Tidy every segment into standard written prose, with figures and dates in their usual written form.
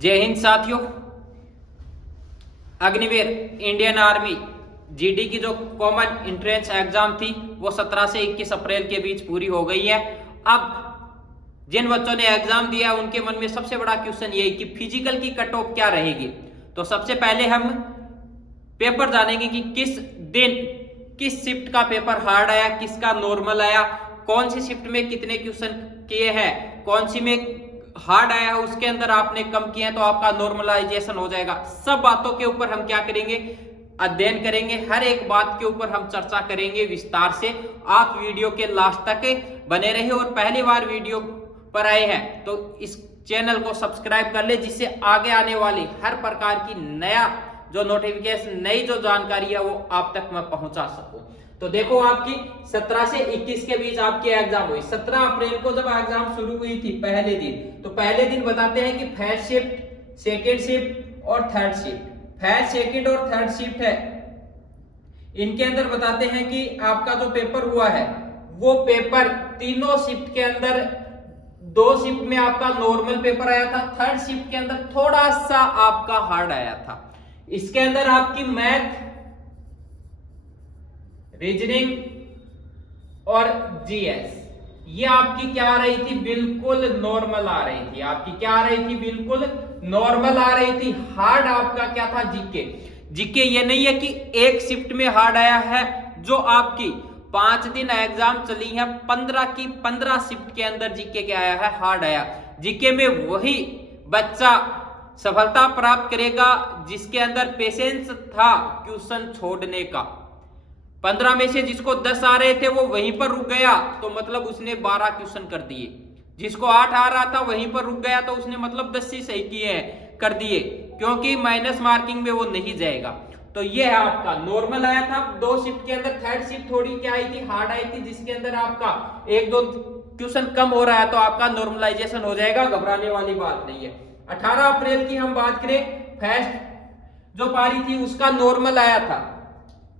जय हिंद साथियों। Agniveer Indian army GD की जो कॉमन एंट्रेंस एग्जाम थी वो 17 से 21 अप्रैल के बीच पूरी हो गई है। अब जिन बच्चों ने एग्जाम दिया उनके मन में सबसे बड़ा क्वेश्चन ये है कि फिजिकल की कट ऑफ क्या रहेगी। तो सबसे पहले हम पेपर जानेंगे कि किस दिन किस शिफ्ट का पेपर हार्ड आया, किसका नॉर्मल आया, कौन सी शिफ्ट में कितने क्वेश्चन किए हैं, कौन सी में हार्ड आया है उसके अंदर आपने कम किए हैं तो आपका नॉर्मलाइजेशन हो जाएगा। सब बातों के ऊपर हम क्या करेंगे, अध्ययन करेंगे। हर एक बात के ऊपर हम चर्चा करेंगे विस्तार से। आप वीडियो के लास्ट तक बने रहे और पहली बार वीडियो पर आए हैं तो इस चैनल को सब्सक्राइब कर ले, जिससे आगे आने वाली हर प्रकार की नया जो नोटिफिकेशन, नई जो जानकारी है वो आप तक मैं पहुंचा सकूं। तो देखो, आपकी 17 से 21 के बीच आपकी एग्जाम हुई। 17 अप्रैल को जब एग्जाम शुरू हुई थी पहले दिन, तो पहले दिन बताते हैं कि फर्स्ट शिफ्ट, सेकेंड शिफ्ट और थर्ड शिफ्ट। फर्स्ट, सेकेंड और थर्ड शिफ्ट है, इनके अंदर बताते हैं कि आपका जो पेपर हुआ है वो पेपर तीनों शिफ्ट के अंदर, दो शिफ्ट में आपका नॉर्मल पेपर आया था, थर्ड शिफ्ट के अंदर थोड़ा सा आपका हार्ड आया था। इसके अंदर आपकी मैथ, रीजनिंग और जीएस ये आपकी क्या आ रही थी, बिल्कुल नॉर्मल आ रही थी। आपकी क्या आ रही थी, बिल्कुल नॉर्मल आ रही थी। हार्ड आपका क्या था, जीके। जीके ये नहीं है कि एक शिफ्ट में हार्ड आया है। जो आपकी 5 दिन एग्जाम चली है, 15 की 15 शिफ्ट के अंदर जीके क्या आया है, हार्ड आया। जीके में वही बच्चा सफलता प्राप्त करेगा जिसके अंदर पेशेंस था क्वेश्चन छोड़ने का। 15 में से जिसको 10 आ रहे थे वो वहीं पर रुक गया तो मतलब उसने 12 क्वेश्चन कर दिए। जिसको 8 आ रहा था वहीं पर रुक गया तो उसने मतलब 10 ही सही किए हैं, कर दिए, क्योंकि माइनस मार्किंग में वो नहीं जाएगा। तो ये है आपका नॉर्मल आया था। दो शिफ्ट के अंदर थर्ड शिफ्ट थोड़ी क्या आई थी, हार्ड आई थी, जिसके अंदर आपका एक दो क्वेश्चन कम हो रहा है तो आपका नॉर्मलाइजेशन हो जाएगा, घबराने वाली बात नहीं है। 18 अप्रैल की हम बात करें, फर्स्ट जो पारी थी उसका नॉर्मल आया था,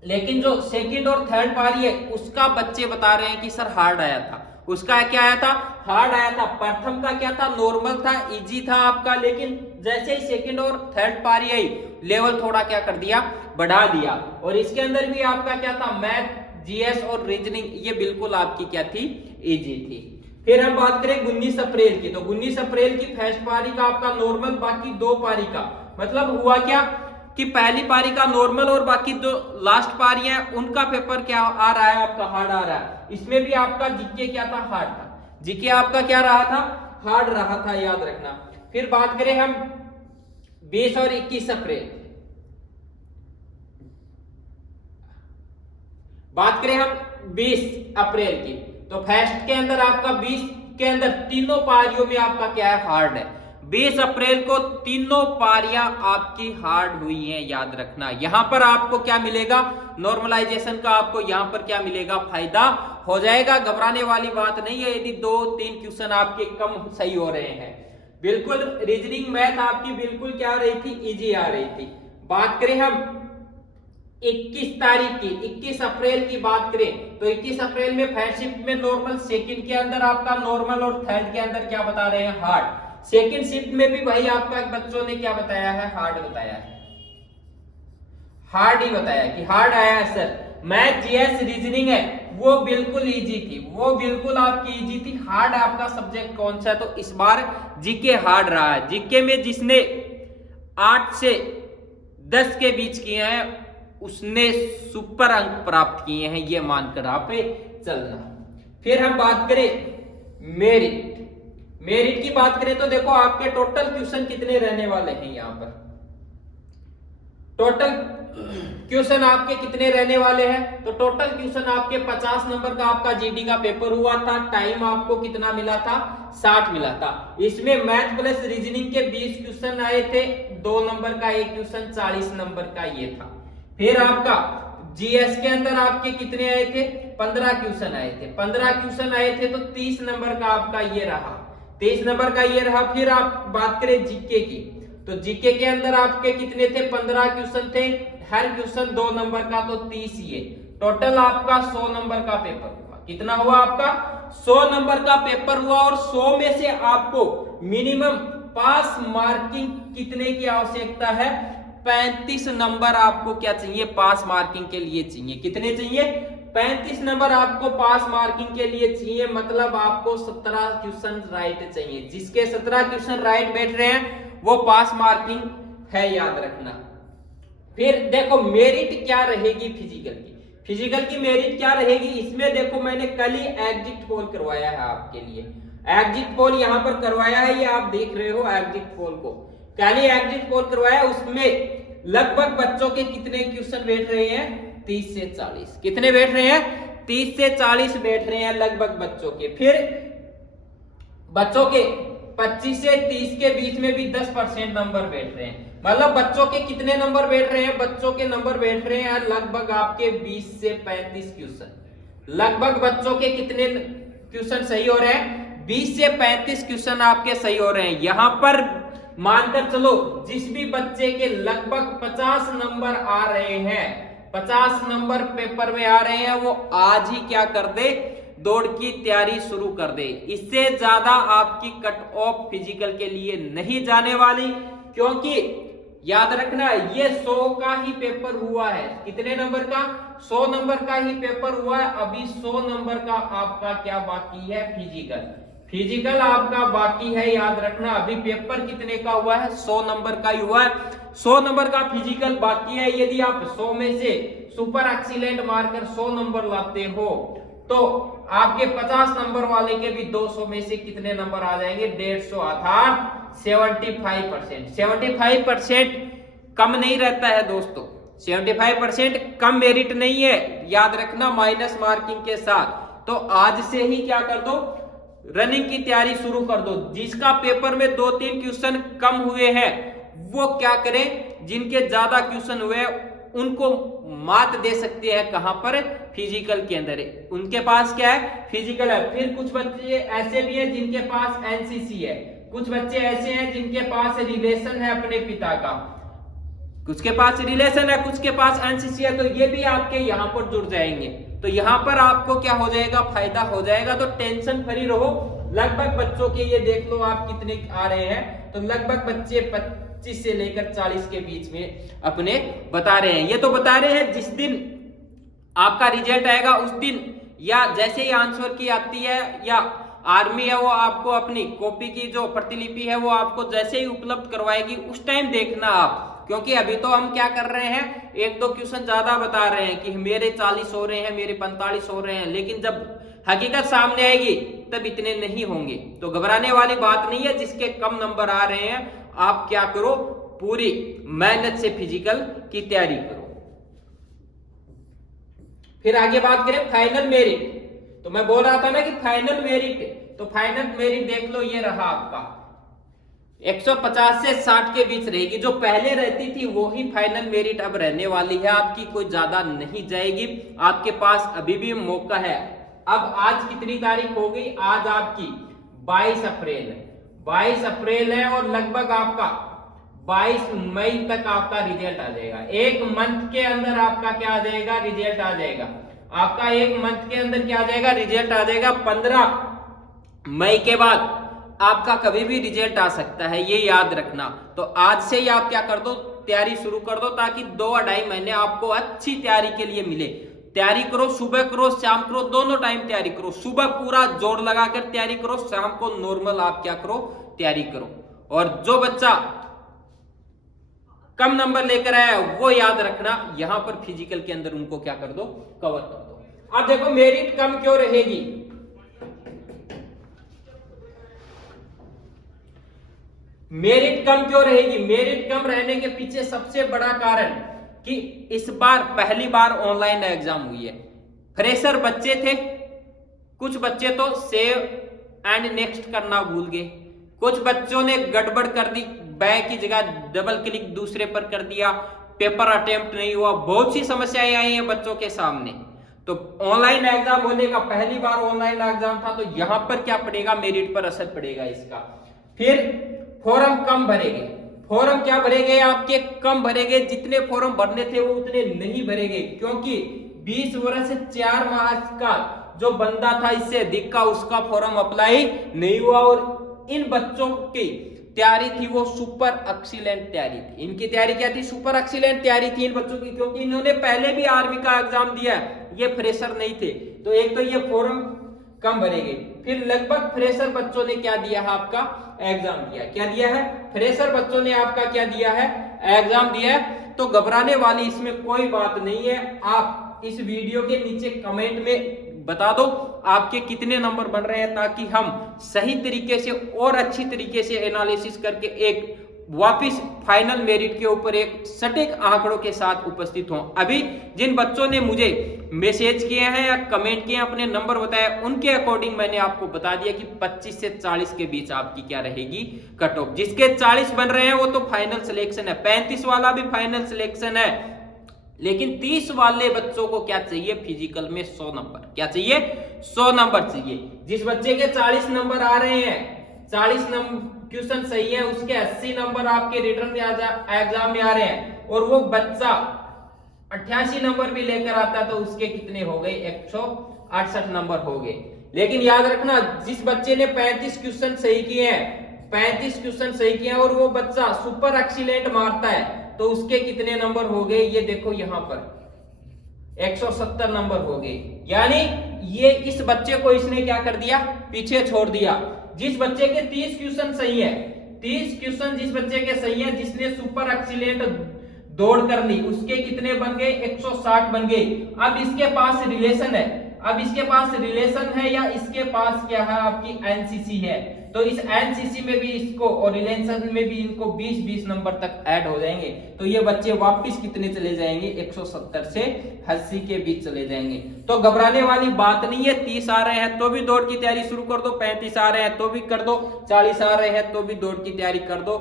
लेकिन जो सेकंड और थर्ड पारी है उसका बच्चे बता रहे हैं कि सर हार्ड आया था। उसका क्या आया था, हार्ड आया था। प्रथम का क्या था, नॉर्मल था, इजी था आपका, लेकिन जैसे ही सेकंड और थर्ड पारी आई लेवल थोड़ा क्या कर दिया, बढ़ा दिया। और इसके अंदर भी आपका क्या था, मैथ, जीएस और रीजनिंग ये बिल्कुल आपकी क्या थी, इजी थी। फिर हम बात करें 19 अप्रैल की, तो 19 अप्रैल की फर्स्ट पारी का आपका नॉर्मल, बाकी दो पारी का मतलब हुआ क्या कि पहली पारी का नॉर्मल और बाकी जो लास्ट पारी है उनका पेपर क्या आ रहा है, आपका हार्ड आ रहा है। इसमें भी आपका जीके क्या था, हार्ड था। जीके आपका क्या रहा था, हार्ड रहा था, याद रखना। फिर बात करें हम 20 और 21 अप्रैल, बात करें हम 20 अप्रैल की, तो फर्स्ट के अंदर आपका 20 के अंदर तीनों पारियों में आपका क्या है, हार्ड है। 20 अप्रैल को तीनों पारियां आपकी हार्ड हुई हैं, याद रखना। यहां पर आपको क्या मिलेगा, नॉर्मलाइजेशन का आपको यहां पर क्या मिलेगा, फायदा हो जाएगा। घबराने वाली बात नहीं है यदि 2-3 क्वेश्चन आपके कम सही हो रहे हैं। बिल्कुल रीजनिंग, मैथ आपकी बिल्कुल क्या आ रही थी, इजी आ रही थी। बात करें हम 21 तारीख की, 21 अप्रैल की बात करें तो 21 अप्रैल में फर्स्ट शिफ्ट में नॉर्मल, सेकंड के अंदर आपका नॉर्मल और थर्ड के अंदर क्या बता रहे हैं, हार्ड। सेकंड शिफ्ट में भी भाई आपका बच्चों ने क्या बताया है, हार्ड बताया है, हार्ड ही बताया कि हार्ड आया है सर। मैथ, जीएस, रीजनिंग है वो बिल्कुल इजी थी, वो बिल्कुल आपकी इजी थी। हार्ड आपका सब्जेक्ट कौन सा है, तो इस बार जीके हार्ड रहा है। जीके में जिसने 8 से 10 के बीच किए हैं उसने सुपर अंक प्राप्त किए हैं, ये मानकर आप चलना। फिर हम बात करें मेरिट, मेरिट की बात करें तो देखो आपके टोटल क्वेश्चन कितने रहने वाले हैं। यहां पर टोटल क्वेश्चन आपके कितने रहने वाले हैं, तो टोटल क्वेश्चन आपके 50 नंबर का आपका जीडी का पेपर हुआ था। टाइम आपको कितना मिला था, 60 मिला था। इसमें मैथ प्लस रीजनिंग के 20 क्वेश्चन आए थे, 2 नंबर का एक क्वेश्चन 40 नंबर का ये था। फिर आपका जीएस के अंदर आपके कितने आए थे, 15 क्वेश्चन आए थे। 15 क्वेश्चन आए थे तो 30 नंबर का आपका ये रहा, 23 नंबर का ये रहा। फिर आप बात करें जीके की, तो जीके के अंदर आपके कितने थे, 15 क्वेश्चन थे, हर क्वेश्चन 2 नंबर का, तो 30 ये टोटल आपका 100 नंबर का पेपर हुआ। कितना हुआ आपका, 100 नंबर का पेपर हुआ। और 100 में से आपको मिनिमम पास मार्किंग कितने की आवश्यकता है? 35 नंबर आपको क्या चाहिए? पास मार्किंग के लिए चाहिए। कितने चाहिए? 35 नंबर आपको पास मार्किंग के लिए चाहिए। मतलब आपको 17 क्वेश्चन राइट चाहिए। जिसके 17 क्वेश्चन राइट बैठ रहे हैं वो पास मार्किंग है, याद रखना। फिर देखो मेरिट क्या रहेगी फिजिकल की। फिजिकल की मेरिट क्या रहेगी? इसमें देखो मैंने कल ही एग्जिट पोल करवाया है आपके लिए। एग्जिट पोल यहां पर करवाया है, ये आप देख रहे हो एग्जिट पोल को। कल ही एग्जिट पोल करवाया, उसमें लगभग बच्चों के कितने क्वेश्चन बैठ रहे हैं? 30 से 40। कितने बैठ रहे हैं? 30 से 40 बैठ रहे हैं लगभग बच्चों के। फिर बच्चों के 25 से 30 के बीच में भी 10% नंबर बैठ रहे हैं। मतलब बच्चों के कितने नंबर बैठ रहे हैं? बच्चों के नंबर बैठ रहे हैं लगभग आपके 20 से 35 क्वेश्चन। लगभग बच्चों के कितने क्वेश्चन सही हो रहे हैं? 20 से 35 क्वेश्चन आपके सही हो रहे हैं। यहां पर मानकर चलो जिस भी बच्चे के लगभग 50 नंबर आ रहे हैं, 50 नंबर पेपर में आ रहे हैं, वो आज ही क्या कर दे? दौड़ की तैयारी शुरू कर दे। इससे ज्यादा आपकी कट ऑफ फिजिकल के लिए नहीं जाने वाली, क्योंकि याद रखना ये 100 का ही पेपर हुआ है। कितने नंबर का? 100 नंबर का ही पेपर हुआ है। अभी 100 नंबर का आपका क्या बाकी है? फिजिकल। फिजिकल आपका बाकी है, याद रखना। अभी पेपर कितने का हुआ है? 100 नंबर का ही हुआ है। 100 नंबर का फिजिकल बाकी है। यदि आप 100 में से सुपर एक्सीलेंट मारकर 100 नंबर लाते हो तो आपके 50 नंबर वाले के भी 200 में से कितने नंबर आ जाएंगे? 150, अर्थात 75%। 75% कम नहीं रहता है दोस्तों। 75% कम मेरिट नहीं है, याद रखना, माइनस मार्किंग के साथ। तो आज से ही क्या कर दो? रनिंग की तैयारी शुरू कर दो। जिसका पेपर में 2-3 क्वेश्चन कम हुए हैं वो क्या करें? जिनके ज्यादा क्वेश्चन हुए उनको मात दे सकते हैं। कहां पर? फिजिकल के अंदर। उनके पास क्या है? फिजिकल है। फिर कुछ बच्चे ऐसे भी हैं जिनके पास एनसीसी है। कुछ बच्चे ऐसे हैं जिनके पास रिलेशन है अपने पिता का, कुछ के पास रिलेशन है, कुछ के पास एनसीसी है। तो ये भी आपके यहाँ पर जुड़ जाएंगे। तो यहाँ पर आपको क्या हो जाएगा? फायदा हो जाएगा। तो टेंशन फ्री रहो। लगभग बच्चों के ये देख लो आप कितने आ रहे हैं। तो लगभग बच्चे 25 से लेकर 40 के बीच में अपने बता रहे हैं। ये तो बता रहे हैं जिस दिन आपका रिजल्ट आएगा उस दिन, या जैसे ही आंसर की आती है, या आर्मी है वो आपको अपनी कॉपी की जो प्रतिलिपि है वो आपको जैसे ही उपलब्ध करवाएगी उस टाइम देखना आप। क्योंकि अभी तो हम क्या कर रहे हैं? 1-2 क्वेश्चन ज्यादा बता रहे हैं कि मेरे 40 हो रहे हैं, मेरे 45 हो रहे हैं, लेकिन जब हकीकत सामने आएगी तब इतने नहीं होंगे। तो घबराने वाली बात नहीं है। जिसके कम नंबर आ रहे हैं आप क्या करो? पूरी मेहनत से फिजिकल की तैयारी करो। फिर आगे बात करें फाइनल मेरिट। तो मैं बोल रहा था ना कि फाइनल मेरिट, तो फाइनल मेरिट देख लो, ये रहा आपका 150 से 60 के बीच रहेगी। जो पहले रहती थी वो ही फाइनल मेरिट अब रहने वाली है आपकी। कोई ज्यादा नहीं जाएगी। आपके पास अभी भी मौका है। अब आज कितनी तारीख हो गई? आज आपकी 22 अप्रैल है। 22 अप्रैल है और लगभग आपका 22 मई तक आपका रिजल्ट आ जाएगा। एक मंथ के अंदर आपका क्या आ जाएगा? रिजल्ट आ जाएगा। आपका एक मंथ के अंदर क्या आ जाएगा? रिजल्ट आ जाएगा। 15 मई के बाद आपका कभी भी रिजल्ट आ सकता है, ये याद रखना। तो आज से ही आप क्या कर दो? तैयारी शुरू कर दो, ताकि 2-2.5 महीने आपको अच्छी तैयारी के लिए मिले। तैयारी करो, सुबह करो, शाम करो, दोनों टाइम तैयारी करो। सुबह पूरा जोर लगाकर तैयारी करो, शाम को नॉर्मल आप क्या करो? तैयारी करो। और जो बच्चा कम नंबर लेकर आया वो याद रखना, यहां पर फिजिकल के अंदर उनको क्या कर दो? कवर कर दो। अब देखो मेरिट कम क्यों रहेगी? मेरिट कम क्यों रहेगी? मेरिट कम रहने के पीछे सबसे बड़ा कारण कि इस बार पहली बार ऑनलाइन एग्जाम हुई है। फ्रेशर बच्चे थे, कुछ बच्चे तो सेव एंड नेक्स्ट करना भूल गए, कुछ बच्चों ने गड़बड़ कर दी, बैक की जगह डबल क्लिक दूसरे पर कर दिया, पेपर अटेम्प्ट नहीं हुआ। बहुत सी समस्याएं आई हैं बच्चों के सामने। तो ऑनलाइन एग्जाम होने का, पहली बार ऑनलाइन एग्जाम था, तो यहां पर क्या पड़ेगा? मेरिट पर असर पड़ेगा इसका। फिर फॉर्म कम भरेंगे। फॉर्म क्या भरेंगे? आपके कम भरेंगे। जितने फॉर्म भरने थे वो उतने नहीं भरेंगे, क्योंकि 20 वर्ष से 4 माह का जो बंदा था इससे अधिक का, उसका फॉर्म अप्लाई नहीं हुआ। और इन बच्चों की तैयारी थी वो सुपर एक्सीलेंट तैयारी थी। इनकी तैयारी क्या थी? सुपर एक्सीलेंट तैयारी थी इन बच्चों की, क्योंकि इन्होंने पहले भी आर्मी का एग्जाम दिया है, ये फ्रेशर नहीं थे। तो एक तो ये फॉर्म कम भरेंगे, फिर लगभग फ्रेशर बच्चों ने क्या दिया है? आपका एग्जाम दिया। क्या दिया है? फ्रेशर बच्चों ने आपका क्या दिया है? एग्जाम दिया है। तो घबराने वाली इसमें कोई बात नहीं है। आप इस वीडियो के नीचे कमेंट में बता दो आपके कितने नंबर बन रहे हैं, ताकि हम सही तरीके से और अच्छी तरीके से एनालिसिस करके एक वापिस फाइनल मेरिट के ऊपर एक सटीक आंकड़ों के साथ उपस्थित हों। अभी जिन बच्चों ने मुझे मैसेज किए हैं या कमेंट किए, अपने नंबर बताए, उनके अकॉर्डिंग मैंने आपको बता दिया कि 25 से 40 के बीच आपकी क्या रहेगी कट ऑफ। जिसके 40 बन रहे हैं वो तो फाइनल सिलेक्शन है, 35 वाला भी फाइनल सिलेक्शन है, लेकिन 30 वाले बच्चों को क्या चाहिए? फिजिकल में 100 नंबर। क्या चाहिए? 100 नंबर चाहिए। जिस बच्चे के 40 नंबर आ रहे हैं, 40 नंबर क्वेश्चन सही है, उसके 80 नंबर आपके रिटर्न एग्जाम में आ रहे हैं, और वो बच्चा 88 नंबर भी लेकर आता तो उसके कितने हो गए? 168 नंबर हो गए। लेकिन याद रखना, जिस बच्चे ने 35 क्वेश्चन सही किए हैं, 35 क्वेश्चन सही किए हैं, और वो बच्चा सुपर एक्सीलेंट मारता है, तो उसके कितने नंबर हो गए? ये देखो यहां पर 170 नंबर हो गए। यानी ये इस बच्चे को इसने क्या कर दिया? पीछे छोड़ दिया। जिस बच्चे के 30 क्वेश्चन सही है, 30 क्वेश्चन जिस बच्चे के सही है, जिसने सुपर एक्सीलेंट दौड़ कर ली, उसके कितने बन गए? 160 बन गए। अब इसके पास रिलेशन है, अब इसके पास रिलेशन है या इसके पास क्या है? आपकी एनसीसी है। तो इस एनसीसी में भी इसको और रिलेशन में भी इनको 20-20 नंबर तक ऐड हो जाएंगे। तो ये बच्चे वापस कितने चले जाएंगे? 170 से 80 के बीच चले जाएंगे। तो घबराने वाली बात नहीं है। 30 आ रहे हैं तो भी दौड़ की तैयारी शुरू कर दो, 35 आ रहे हैं तो भी कर दो, 40 आ रहे हैं तो भी दौड़ की तैयारी कर दो।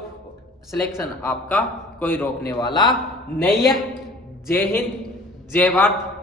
सिलेक्शन आपका कोई रोकने वाला नहीं है। जय हिंद, जय भारत।